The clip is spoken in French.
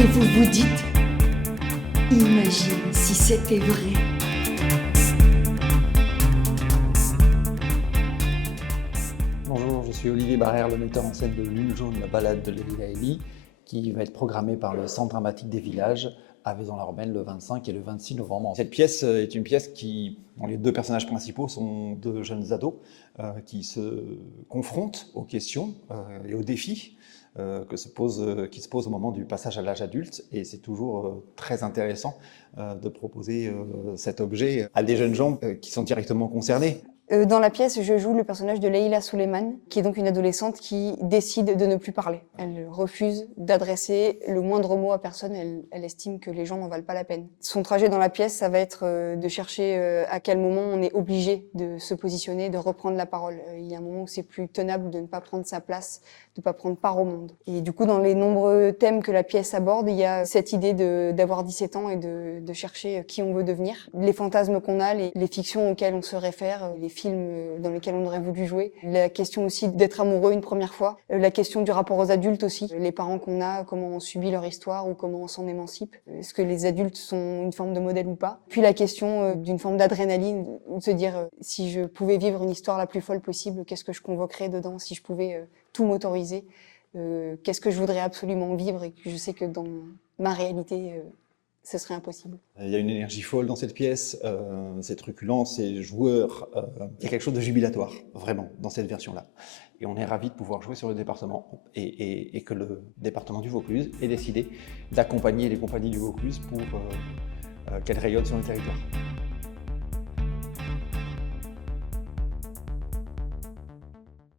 Et vous vous dites, imagine si c'était vrai. Bonjour, je suis Olivier Barrère, le metteur en scène de Lune jaune, la balade de Leila Elie, qui va être programmée par le Centre dramatique des villages à Vaison-la-Romaine le 25 et le 26 novembre. Cette pièce est une pièce dont les deux personnages principaux sont deux jeunes ados qui se confrontent aux questions et aux défis qui se posent au moment du passage à l'âge adulte. Et c'est toujours très intéressant de proposer cet objet à des jeunes gens qui sont directement concernés. Dans la pièce, je joue le personnage de Leila Souleymane, qui est donc une adolescente qui décide de ne plus parler. Elle refuse d'adresser le moindre mot à personne, elle estime que les gens n'en valent pas la peine. Son trajet dans la pièce, ça va être de chercher à quel moment on est obligé de se positionner, de reprendre la parole. Il y a un moment où c'est plus tenable de ne pas prendre sa place, de ne pas prendre part au monde. Et du coup, dans les nombreux thèmes que la pièce aborde, il y a cette idée d'avoir 17 ans et de chercher qui on veut devenir. Les fantasmes qu'on a, les fictions auxquelles on se réfère, les films dans lesquels on aurait voulu jouer. La question aussi d'être amoureux une première fois. La question du rapport aux adultes aussi. Les parents qu'on a, comment on subit leur histoire ou comment on s'en émancipe. Est-ce que les adultes sont une forme de modèle ou pas? Puis la question d'une forme d'adrénaline, de se dire si je pouvais vivre une histoire la plus folle possible, qu'est-ce que je convoquerais dedans? Si je pouvais tout m'autoriser, qu'est-ce que je voudrais absolument vivre et que je sais que dans ma réalité, ce serait impossible. Il y a une énergie folle dans cette pièce, c'est truculent, c'est joueur, il y a quelque chose de jubilatoire, vraiment, dans cette version-là. Et on est ravis de pouvoir jouer sur le département et que le département du Vaucluse ait décidé d'accompagner les compagnies du Vaucluse pour qu'elles rayonnent sur le territoire.